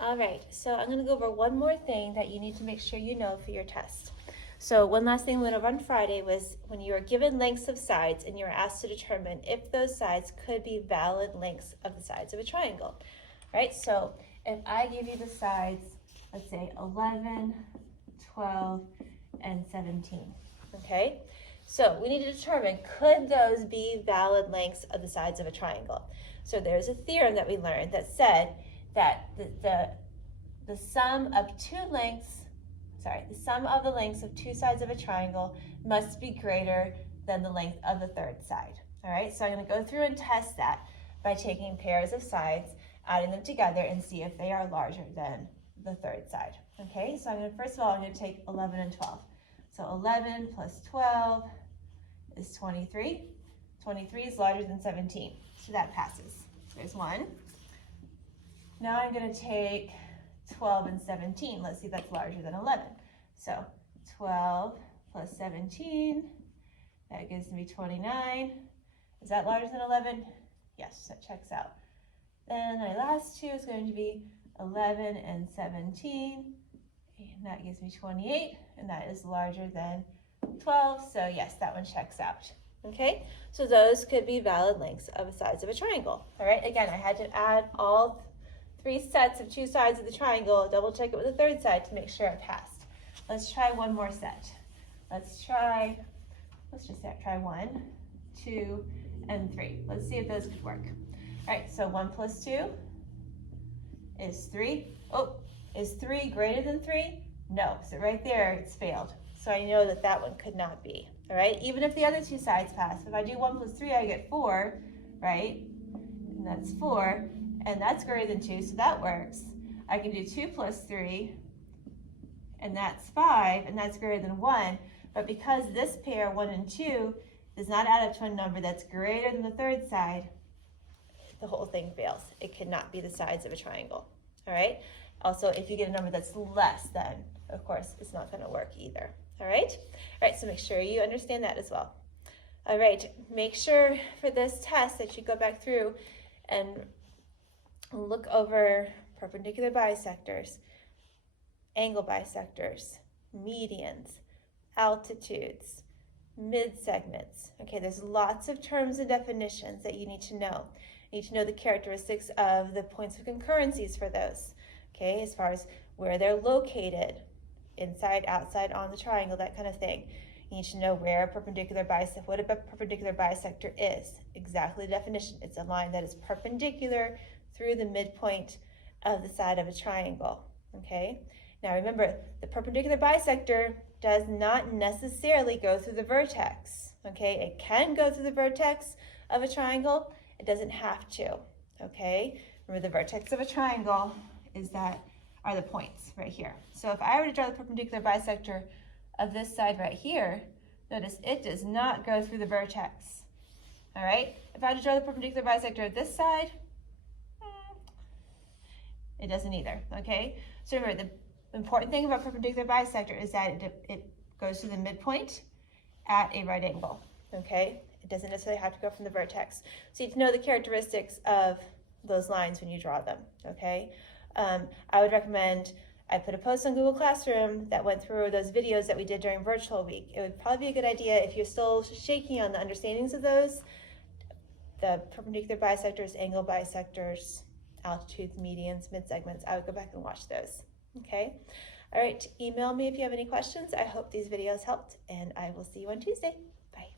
All right, so I'm going to go over one more thing that you need to make sure you know for your test. So one last thing we went over on Friday was when you were given lengths of sides and you were asked to determine if those sides could be valid lengths of the sides of a triangle. Right, so if I give you the sides, let's say 11, 12, and 17, okay? So we need to determine, could those be valid lengths of the sides of a triangle? So there's a theorem that we learned that said that the sum of the sum of the lengths of two sides of a triangle must be greater than the length of the third side. All right, so I'm going to go through and test that by taking pairs of sides, adding them together, and see if they are larger than the third side. Okay, so first of all, I'm going to take 11 and 12. So 11 plus 12 is 23. 23 is larger than 17, so that passes. There's one. Now I'm going to take 12 and 17. Let's see if that's larger than 11. So 12 plus 17, that gives me 29. Is that larger than 11? Yes, that checks out. Then my last two is going to be 11 and 17, and that gives me 28, and that is larger than 12, so yes, that one checks out. Okay, so those could be valid lengths of the sides of a triangle. All right, again, I had to add all three sets of two sides of the triangle, double check it with the third side to make sure it passed. Let's try one more set. Let's just try 1, 2, and 3. Let's see if those could work. All right, so 1 plus 2 is 3. Oh, is 3 greater than 3? No, so right there it's failed. So I know that that one could not be, all right? Even if the other two sides pass, if I do 1 plus 3, I get 4, right? And that's 4, and that's greater than 2, so that works. I can do 2 plus 3, and that's 5, and that's greater than 1. But because this pair, 1 and 2, does not add up to a number that's greater than the third side, the whole thing fails. It cannot be the sides of a triangle, all right? Also, if you get a number that's less than, of course, it's not going to work either, all right? All right, so make sure you understand that as well. All right, make sure for this test that you go back through and look over perpendicular bisectors, angle bisectors, medians, altitudes, mid-segments. Okay, there's lots of terms and definitions that you need to know. You need to know the characteristics of the points of concurrencies for those, okay, as far as where they're located, inside, outside, on the triangle, that kind of thing. You need to know where a perpendicular bisector, what a perpendicular bisector is. Exactly the definition. It's a line that is perpendicular through the midpoint of the side of a triangle, okay? Now remember, the perpendicular bisector does not necessarily go through the vertex, okay? It can go through the vertex of a triangle. It doesn't have to, okay? Remember, the vertex of a triangle are the points right here. So if I were to draw the perpendicular bisector of this side right here, notice it does not go through the vertex, all right? If I were to draw the perpendicular bisector of this side, it doesn't either, okay? So remember, the important thing about perpendicular bisector is that it goes to the midpoint at a right angle, okay? It doesn't necessarily have to go from the vertex. So you need to know the characteristics of those lines when you draw them, okay? I would recommend, I put a post on Google Classroom that went through those videos that we did during virtual week. It would probably be a good idea if you're still shaky on the understandings of those, the perpendicular bisectors, angle bisectors, altitudes, medians, mid-segments, I would go back and watch those, okay? All right, email me if you have any questions. I hope these videos helped, and I will see you on Tuesday. Bye.